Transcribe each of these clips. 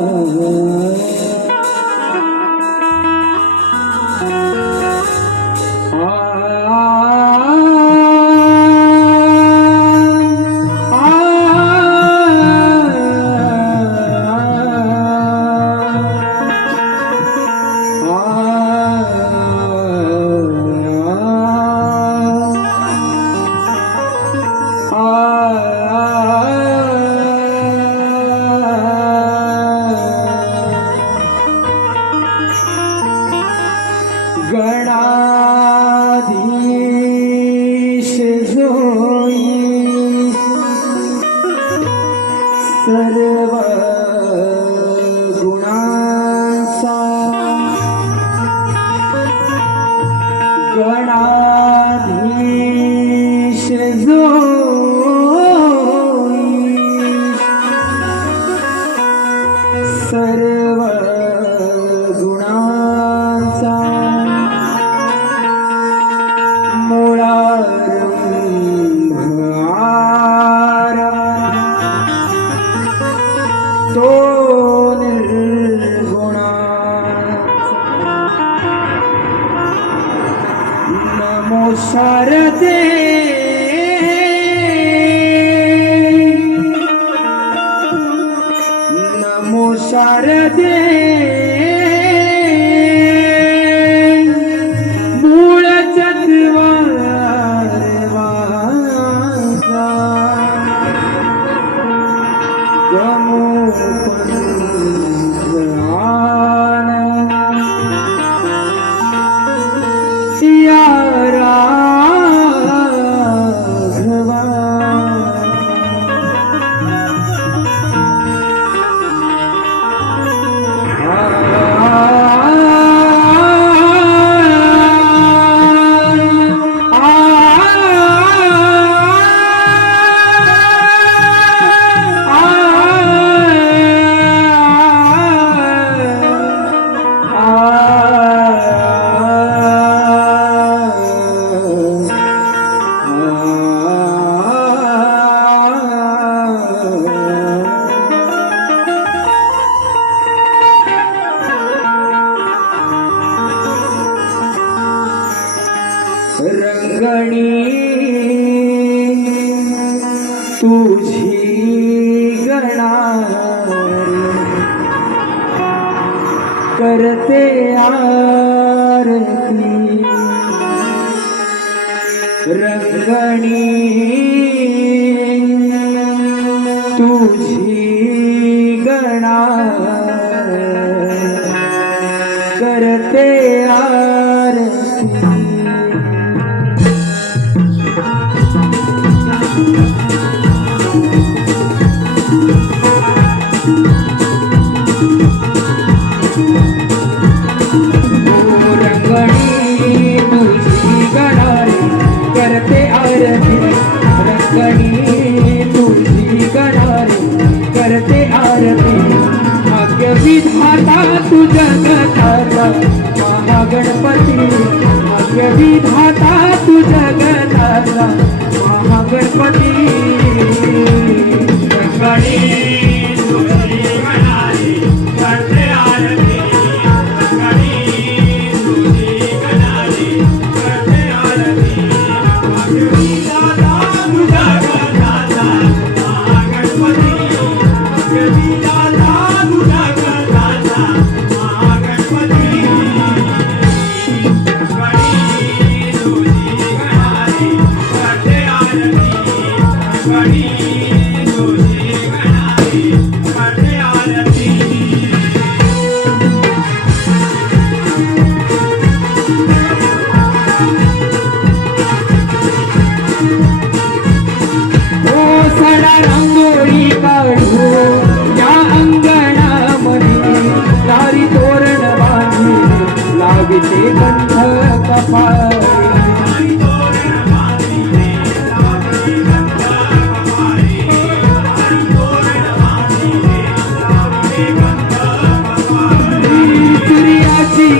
Oh. सर्व गुणांचा मुळारंभ तो निर्गुणा. नमो शारदे नमो शारदे मूळ चत्वार गमो करते आरती रंगणी तुझी गणा करते आरती you. जगताचा महागणपती. भाग्य विधाता तू जगताचा महागणपती. रंगणी तुझी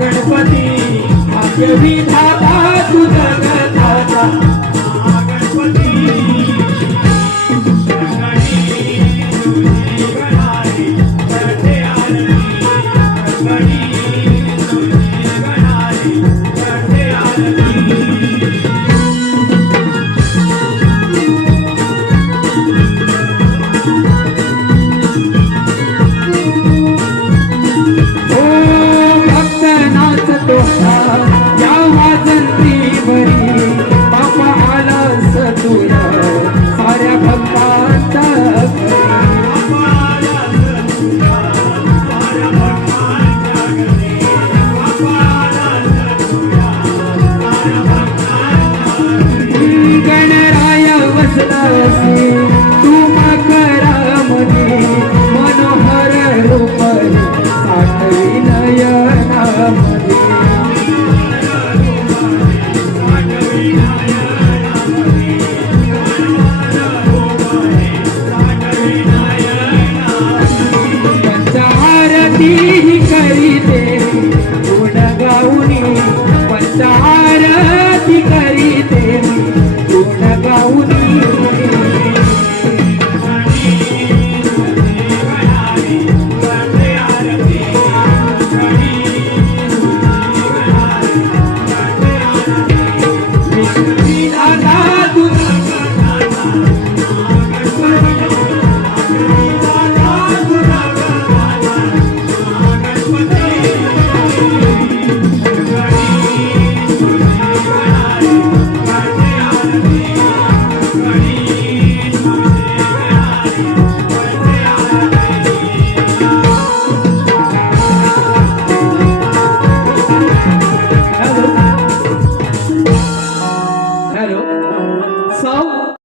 गणपती. भाग्य विधाता तू